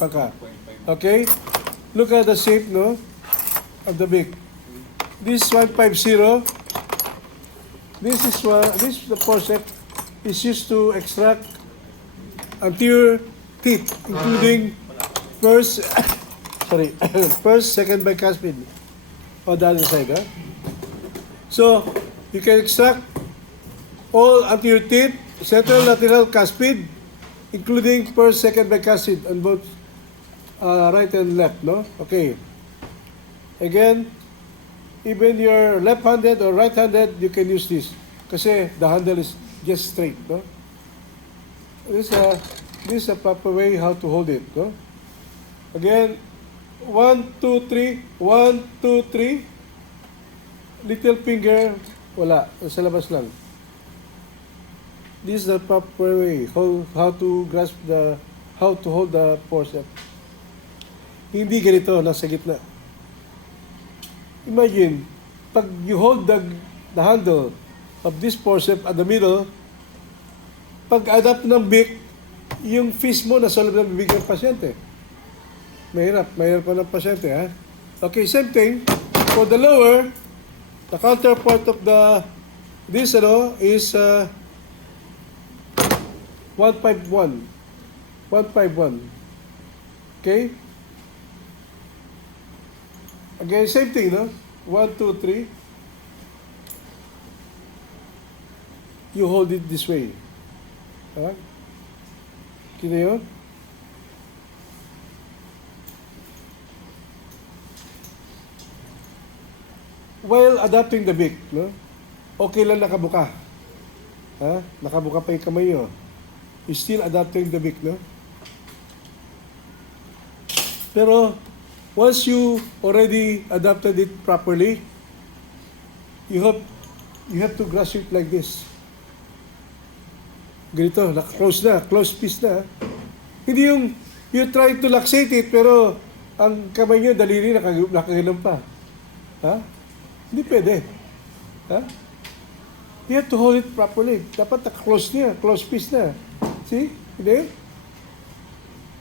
Pagka. Okay? Look at the shape, no? Of the beak. This 150. This is the forceps is used to extract anterior teeth, including first, sorry, first, second bicuspid on the other side. Huh? So, you can extract all anterior teeth, central lateral cuspid, including first, second bicuspid on both right and left, no? Okay. Again, even you're left-handed or right-handed, you can use this. Kasi the handle is just straight, no? This is a proper way how to hold it, no? Again, 1, 2, 3, 1, 2, 3. Little finger, wala. Sa labas lang. This is the proper way how to grasp how to hold the forceps. Hindi ganito, nasa gitna. Imagine, pag you hold the handle of this forceps at the middle, pag-adapt ng beak, yung fist mo nasa loob ng bibig ng pasyente. Mahirap pa ng pasyente, ha? Okay, same thing. For the lower, the counterpart of this is 151. 151. Okay? Again, same thing, no? 1, 2, 3. You hold it this way. Huh? Kita yun? While adapting the beak, no? Okay lang nakabuka. Ha? Nakabuka pa yung kamay nyo. You're still adapting the beak, no? Pero, once you already adapted it properly, you have to grasp it like this. Ganito, close fist na. Hindi yung, you try to laxate it, pero ang kamay nyo, daliri, nakaganon pa. Ha? Hindi pwede. Ha? You have to hold it properly. Dapat close niya, close fist na. See? Hindi?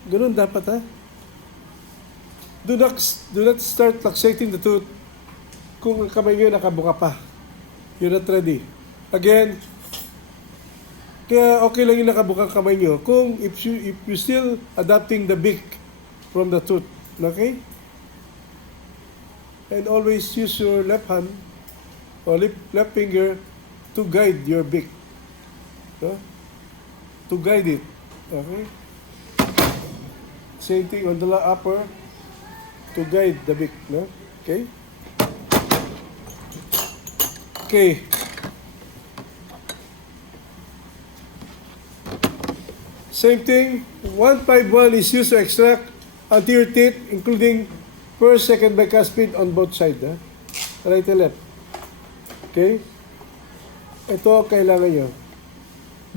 Ganun dapat, ha? Do not start laxating the tooth kung ang kamay nyo nakabuka pa. You're not ready. Again, kaya okay lang yung nakabukang kamay nyo kung if you still adapting the beak from the tooth. Okay? And always use your left hand or left finger to guide your beak. No? To guide it. Okay? Same thing on the upper. To guide the beak, no? Okay? Okay. Same thing, 151 is used to extract anterior teeth, including first, second bicuspid on both sides, ha? Right and left. Okay? Ito kailangan nyo.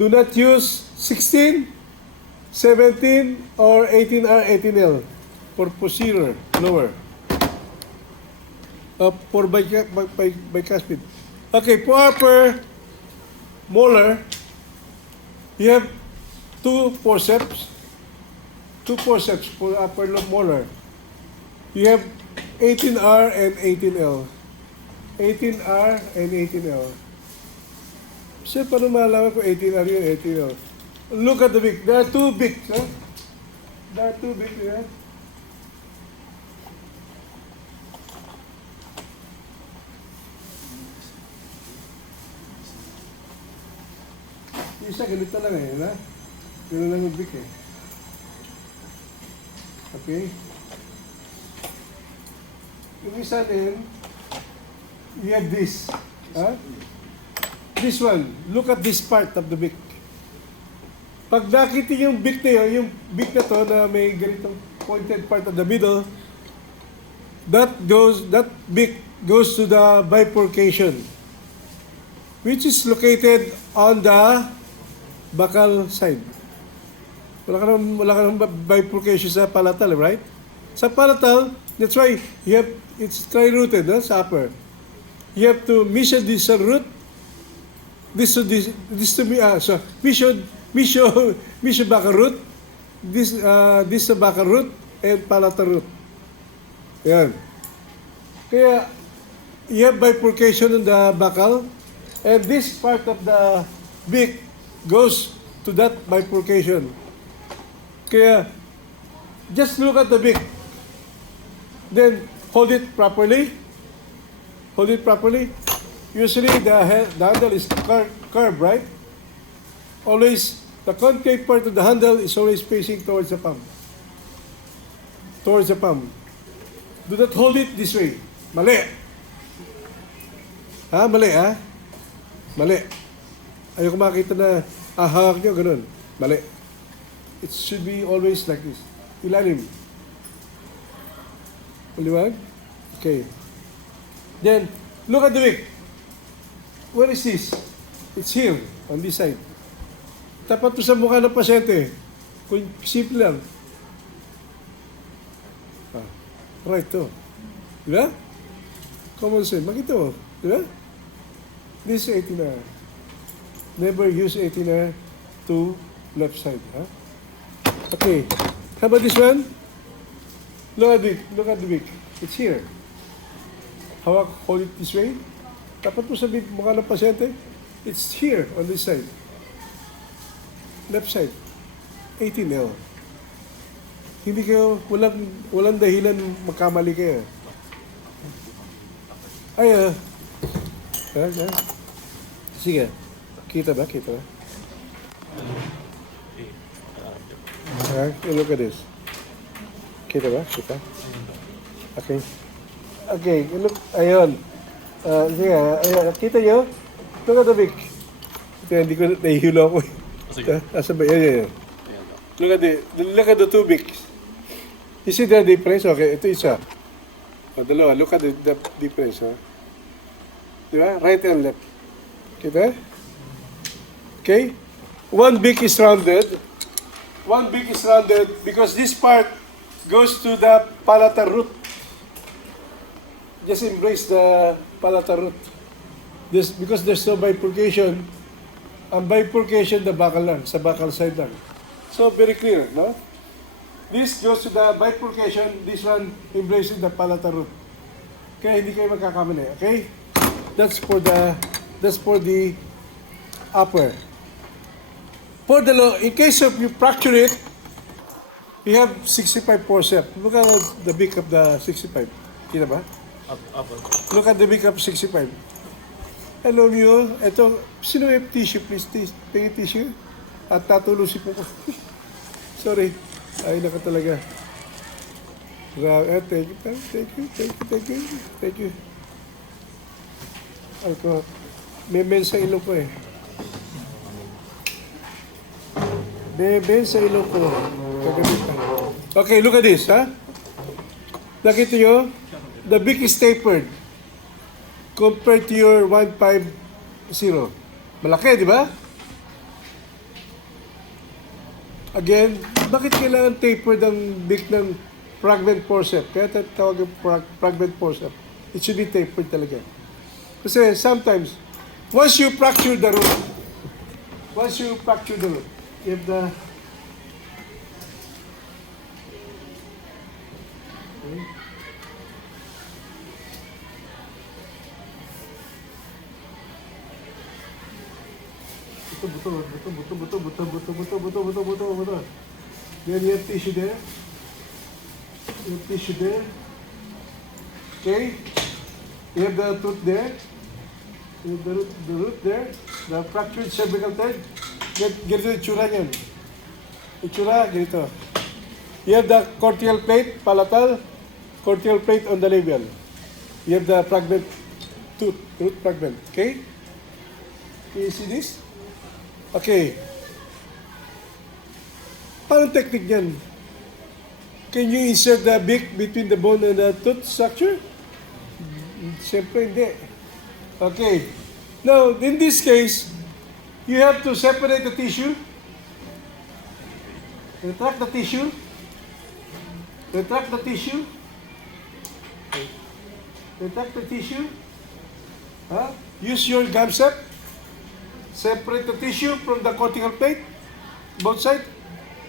Do not use 16, 17, or 18R, 18L. For posterior, lower. For bicuspid. Okay, for upper molar, you have two forceps for upper molar. You have 18R and 18L. 18R and 18L. So, paano malaman kung 18R yun, 18L? Look at the beak. There are two beaks, huh? There are two beaks, yeah? Isa, ganito lang eh, na? Ganito lang yung beak eh. Okay? Yung isa din, you have this. Huh? This one, look at this part of the beak. Pag nakita yung beak na yun, yung beak na to na may ganitong pointed part of the middle, that beak goes to the bifurcation, which is located on the buccal side. Wala ka nang bifurcation sa palatal, right? Sa palatal, that's why it's tri-rooted, sa upper. You have to measure this root, this to buccal root, this buccal root and palatal root. Yan. Kaya, you have bifurcation in the buccal, and this part of the beak goes to that bifurcation. Kaya, just look at the beak. Then, hold it properly. Hold it properly. Usually, the handle is curved, right? Always, the concave part of the handle is always facing towards the palm. Towards the palm. Do not hold it this way. Mali. Ha? Mali, ha? Mali. Ayoko makita na hawak nyo, ganun. Mali. It should be always like this. Ilalim. Maliwag? Okay. Then, look at the wick. Where is this? It's here, on this side. Tapat to sa mukha ng pasyente. Kung simple lang. Right to. Diba? Common sense. Makita mo. Diba? This is 18R. Never use 18R to left side. Huh? Okay. How about this one? Look at it. Look at the beak. It's here. Hawak, hold it this way. Tapat mo sa mukha ng pasyente. It's here on this side. Left side. 18L. Hindi kayo, walang dahilan magkamali kayo. Ay, sige. Kita ba? Kita ba? Look at this. Kita ba? Kita? Okay. Okay, look, ayun. Sige, ayun. Kita nyo? Look at the beak. Ito, hindi ko, nahihilo ako. Asa ba? Yan. Look at the two beaks. You see the difference? Okay, ito isa. O, dalawa. Look at the difference. Huh? Di ba? Right and left. Kita? Okay? One beak is rounded. One beak is rounded because this part goes to the palatal root. Just embrace the palatal root. Because there's no bifurcation. Ang bifurcation, the buccal lang. Sa buccal side lang. So, very clear, no? This goes to the bifurcation. This one embraces the palatal root. Kaya hindi kayo magkakamali, okay? That's for the upper. For the lower, in case of you fracture it, you have 65 forceps. Look at the beak of the 65. Kita ba? Upper. Look at the beak of 65. Hello niyo. Ito, sino may tissue, please? Pay tissue. At tatulusin po ko. Sorry. Ay, naka talaga. Thank you. Alcohol. May men sa ilong ko eh. Bebe sa ilong ko. Kagamitan. Okay, look at this, ha? Nakita nyo? The beak is tapered compared to your 150. Malaki, di ba? Again, bakit kailangan tapered ang beak ng fragment forceps? Kaya tawag yung fragment forceps. It should be tapered talaga. Kasi sometimes, once you fracture the root, you have the... Okay. Buto. Then you have tissue there. Okay. You have the tooth there. You have the root there. The fractured cervical thread. Ganito yung tsura niyan. Itsura, ganito. You have the cortical plate, palatal. Cortical plate on the labial. You have the fragment tooth, root fragment. Okay? Can you see this? Okay. Paano technique yan? Can you insert the beak between the bone and the tooth structure? Siyempre hindi. Okay. Now, in this case, you have to separate the tissue. Retract the tissue. Huh? Use your gum set. Separate the tissue from the cortical plate, both sides.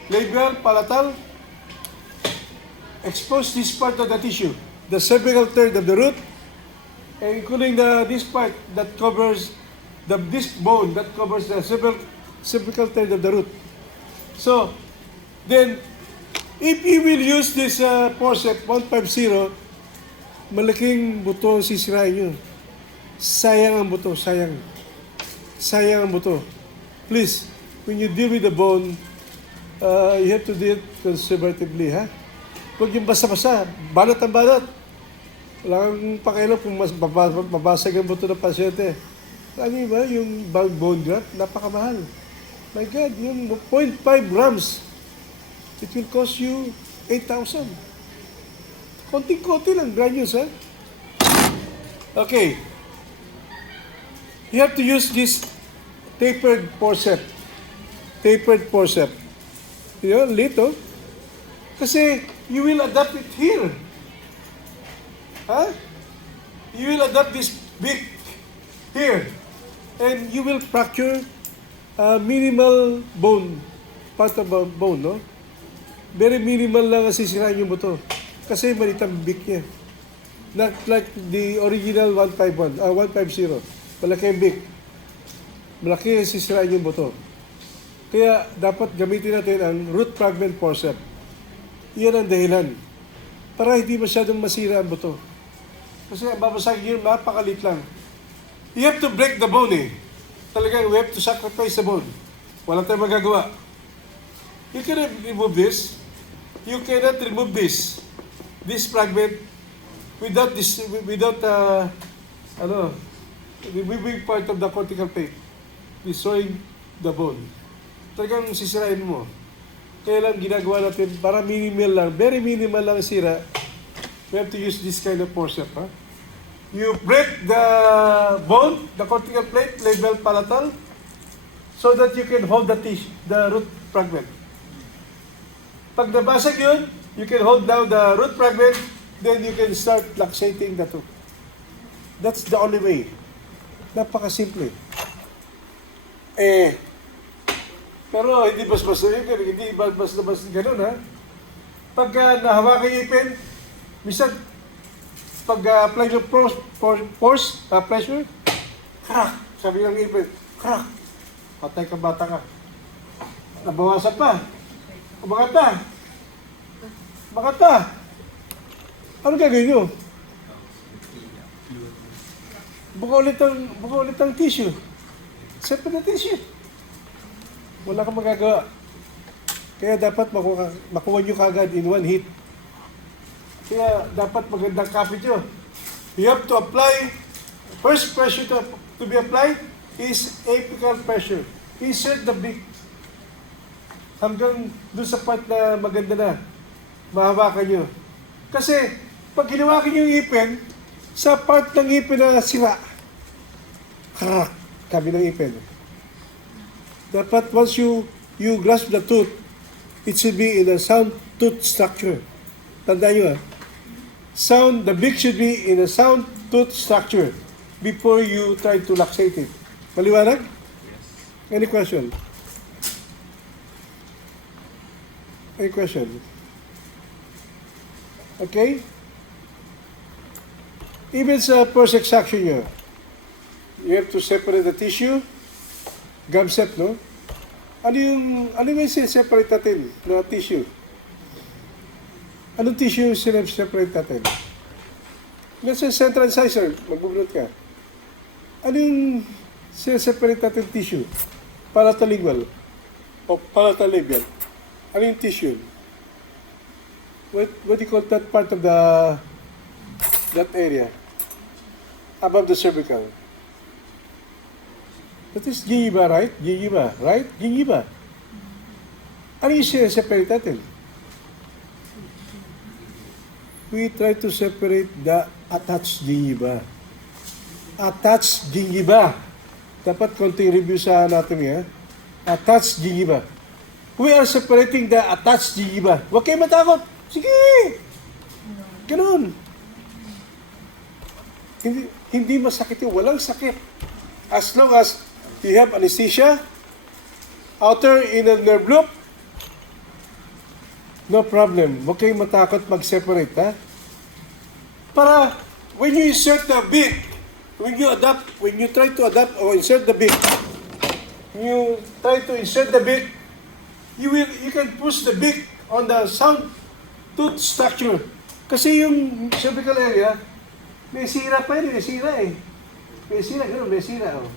labial, palatal, expose this part of the tissue, the cervical third of the root, and including this part that covers this bone that covers the cervical third of the root. So, then, if you will use this forceps 150, malaking buto ang sisirain nyo. Sayang ang buto, sayang. Sayang ang buto. Please, when you deal with the bone, you have to do it conservatively, ha? Huwag yung basta-basta, banat ang banat. Wala kang pakialam kung mabasag ang buto ng pasyente. Ano yun ba? Yung bone graft, napakamahal. My God, yung 0.5 grams, it will cost you 8,000. Konting-konti lang, granules, ha? Okay. You have to use this tapered forceps. Tapered forceps. Yun, lito. Kasi you will adapt it here. Huh? You will adapt this bit here. And you will fracture minimal bone, part of a bone, no? Very minimal lang ang sisirain yung buto. Kasi maliit ang beak niya. Not like the original 150. Malaki ang beak. Malaki ang sisirain yung buto. Kaya dapat gamitin natin ang root fragment forceps. Iyan ang dahilan. Para hindi masyadong masira ang buto. Kasi babasagin yun, napakalit lang. You have to break the bone eh. Talagang we have to sacrifice the bone. Wala tayong magagawa. You cannot remove this. You cannot remove this fragment without removing part of the cortical plate, destroying the bone. Talagang sisirain mo. Kaya lang ginagawa natin, para minimal lang, very minimal lang sira, we have to use this kind of forceps. Huh? You break the bone, the cortical plate, labial palatal, so that you can hold the root fragment. Pag nabasag yun, you can hold down the root fragment, then you can start luxating the tooth. That's the only way. Napakasimple. Pero hindi basta-basta yun, hindi basta-basta ganun, ha? Pagka nahawakan yung ipin, minsan, pag-apply ng force, pressure, crack, sabi ng ipin, crack, patay ka, bata ka. Nabawasan pa. Makata. Ano gagawin nyo? Buka ulit ang tissue. Separate na tissue. Wala kang magagawa. Kaya dapat makuha nyo kagad in one hit. Kaya dapat magandang kapit nyo. You have to apply, first pressure to be applied is apical pressure. Insert the beak. Hanggang dun sa part na maganda na, mahawakan nyo. Kasi, pag ginawakan nyo yung ipin, sa part ng ipin na sira, kami ng ipin. Dapat once you grasp the tooth, it should be in a sound tooth structure. Tandaan nyo the beak should be in a sound tooth structure before you try to luxate it. Maliwanag? Yes. Any question? Any question? Okay? Even sa first extraction nyo, you have to separate the tissue. Gumset, no? Ano yung separate natin na tissue? Anong tissue yung separate natin? Let's say central incisor, magbubunot ka. Ano yung separate natin tissue? Palatolingual o palatolabial. Ano yung tissue? What do you call that part of that area? Above the cervical. That is gingiva, right? Gingiva, right? Gingiva. Ano yung separate natin? We try to separate the attached gingiva. Attached gingiva. Dapat konting review sa anatomy, ha? Attached gingiva. We are separating the attached gingiva. Huwag kayo matakot. Sige! Ganun. Hindi masakit yun. Walang sakit. As long as you have anesthesia, outer inner nerve loop, No problem. Huwag kayong matakot mag-separate, ha? Para, when you insert the beak, when you try to adapt or insert the beak, you try to insert the beak, you can push the beak on the sound tooth structure. Kasi yung cervical area, may sira pa yun, may sira eh. May sira, gano'n, may sira, oh.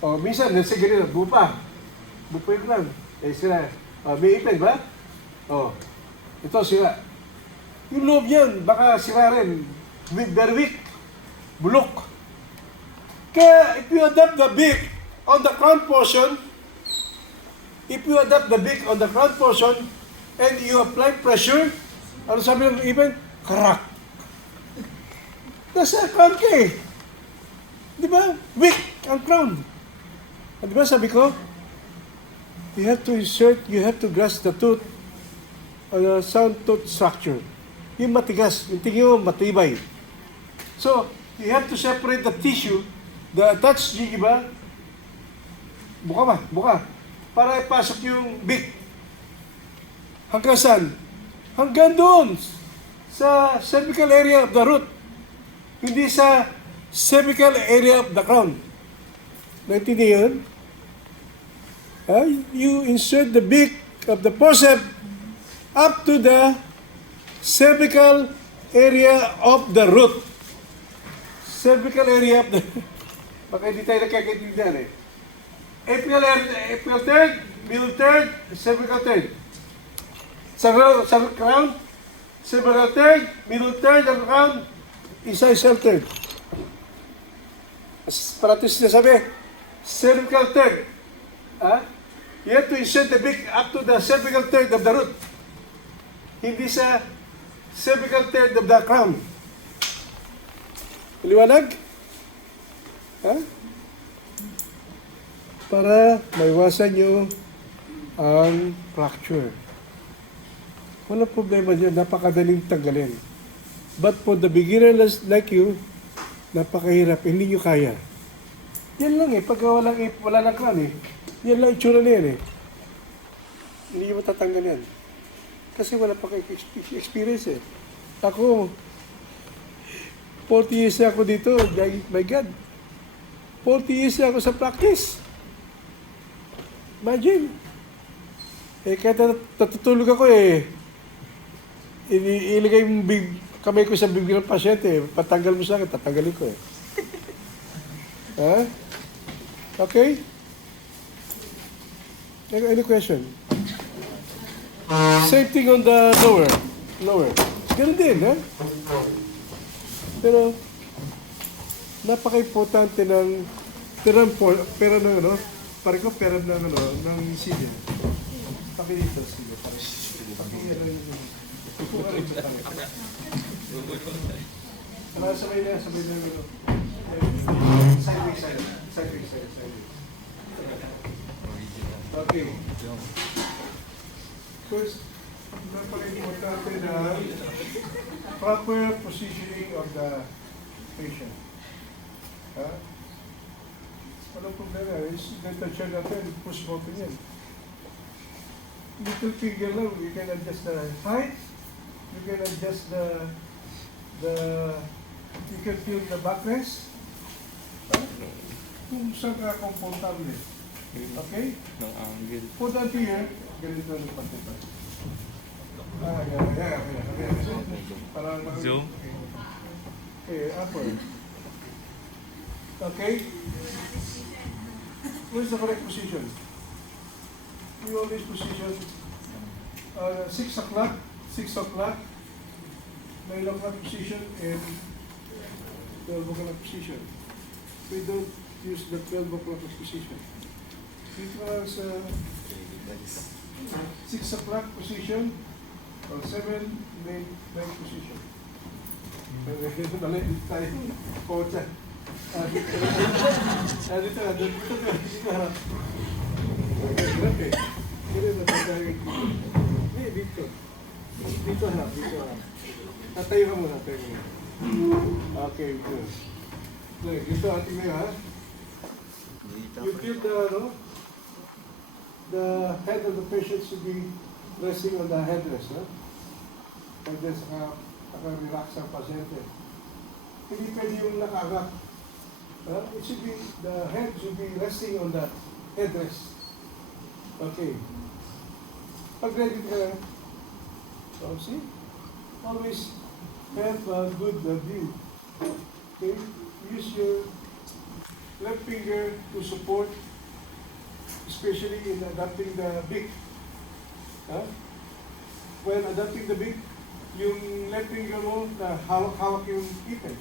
O, minsan, nasa ganito, bupa. Bupa yung lang. Eh, sira. O, may ipin ba? O, ito, sira. Yung loob yan, baka sira rin. Very weak. Bulok. Kaya, if you adapt the beak on the crown portion, and you apply pressure, ano sabi ng ipin? Crack. Nasa crown ka eh. Di ba? Weak ang crown. Di ba sabi ko? You have to grasp the tooth on a sound tooth structure. Yung matigas, yung tingin mo matibay. So, you have to separate the tissue, the attached gingiva, buka, para ipasok yung beak. Hanggang saan? Hanggang doon, sa cervical area of the root. Hindi sa cervical area of the crown. Naintindihan yun? You insert the beak of the forceps up to the cervical area of the root. Cervical area of the... Baka hindi tayo nakakaintindihan eh. Apical third, middle third, cervical third. Sa crown, cervical third, middle third, ang crown, incisal third. Paratis na sabi, cervical third. You have to insert the beak up to the cervical third of the root. Hindi sa cervical third of the crown. Liwanag? Para maiwasan nyo ang fracture. Walang problema dyan, napakadaling tanggalin. But for the beginner like you, napakahirap, hindi nyo kaya. Yan lang eh, pagka wala ng crown eh. Yan lang itsura na yan eh. Hindi nyo matatanggal yan. Kasi wala pa kayo experience eh. Ako, 40 years na ako dito. My God. 40 years na ako sa practice. Imagine. Eh, kahit natutulog ako eh. Ilagay yung kamay ko sa bibig ng pasyente. Patanggal mo sa akin, tatanggalin ko eh. Okay? Any question? Same thing on the lower. Ganun din, ha? Pero, napaka-importante ng pera ng ano, pare ko pera ng ano, ng silya. Paki dito silya. Paki ano yun. Ipuka rin sa tango. Sabay na ano. Side. Okay. First, napaka-importante na proper positioning of the patient. Walang problema. Dental chair natin, push button yan. Little finger lang, you can adjust the height, you can adjust you can feel the backrest. Kung saan ka komportable. Okay? ng angle. Put that here, ganito ang pagtipa. Zoom? Okay, upward. Okay? Where's the correct position? We always position 6 o'clock, 9 o'clock position, and 12 o'clock position. We don't use the 12 o'clock position. Dito lang sa 6 o'clock position, or 7, 9 position. Balik tayo. Pocha. Dito. Okay. Dito. Dito harap. Tatayo ka muna. Okay, good. Dito ating ngayon, ha? You feel the head of the patient should be resting on the headrest, no? Headrest, naka-relax ang pasyente. Hindi pwede yung nakaangat. It should be, the head should be resting on the headrest. Okay. Pag ready ka na, so see, always have a good view. Okay? Use your left finger to support, especially in adapting the beak. When adapting the beak, yung left finger mo na hawak-hawak yung ipin.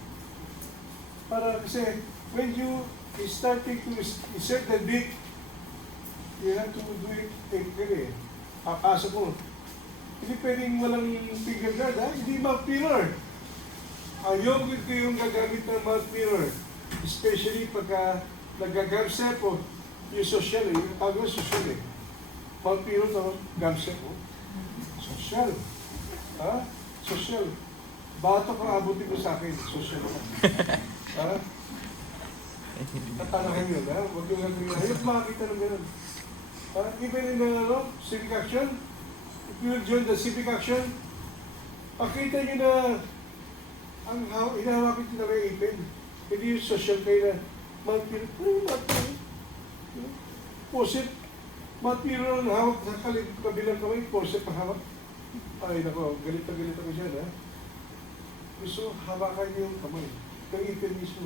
Para kasi when you is starting to insert the beak, you have to do it technically. Papasok mo. Hindi pwedeng walang finger guard, ha? Hindi mouth mirror. Ayaw ko yung gagamit ng mouth mirror. Especially pagka nag-gamsep o yung social, yung tawag na social eh. Mouth mirror na gamsep o. Social. Ha? Social. Bato kang abutin mo sa akin. Social ka. Ha? Tatanangin yun, ha? Huwag yung gagawin. Ayaw makakita ng gano'n. Even in the civic action, if you will join the civic action, pakita nyo na ang hinahawakin nyo na may ipin. Hindi yung social kayo na matpiro. Posit. Matpiro ang hawak sa kabilang kamay. Posit ang hawak. Ay nako, galit ako siya na. Gusto hawakan nyo yung kamay. Yung ipin mismo.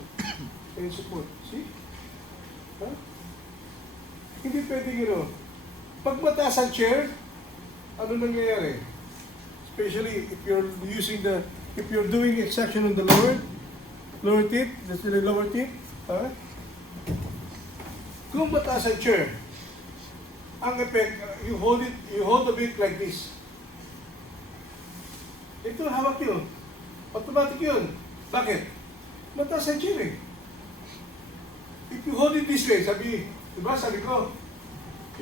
And support. See? Hindi pwedeng yun. Pag mataas ang chair, ano nangyayari? Especially if you're if you're doing extraction on the lower teeth, the lower teeth, kung mataas ang chair, ang effect, you hold the bit like this. Ito, hawak yun. Automatic yun. Bakit? Mataas ang chair eh. If you hold it this way, diba sabi ko,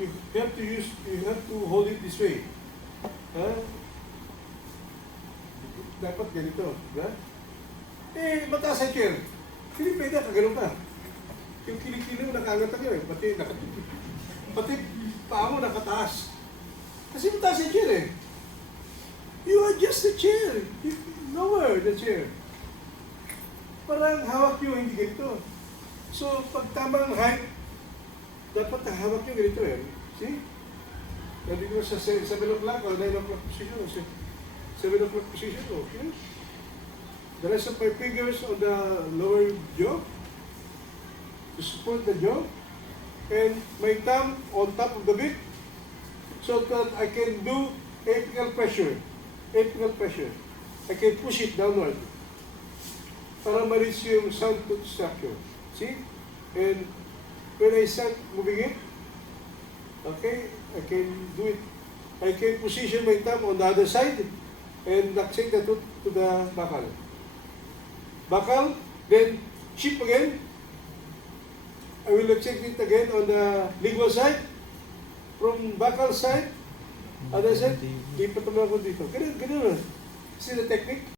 you have to hold it this way. Dapat ganito, diba? Eh, mataas ang chair. Hindi pwede, kagano'n ka. Yung kilikili mo, nakaangat ako eh. Pati paa mo nakataas. Kasi mataas ang chair eh. You adjust the chair. You lower the chair. Parang hawak nyo, hindi ganito. So, pag tamang height, dapat hawak nyo ganito eh. See? Sabi ko sa 7 o'clock or 9 o'clock position. 7 o'clock position, okay? The rest of my fingers on the lower jaw to support the jaw. And my thumb on top of the beak so that I can do apical pressure. Apical pressure. I can push it downward para ma-reach yung sound tooth structure. See? And when I start moving it, okay, I can do it. I can position my thumb on the other side and luxate the tooth to the buccal. Buccal, then chip again. I will luxate it again on the lingual side. From buccal side, other side, ipatama ko dito. Ganun. See the technique?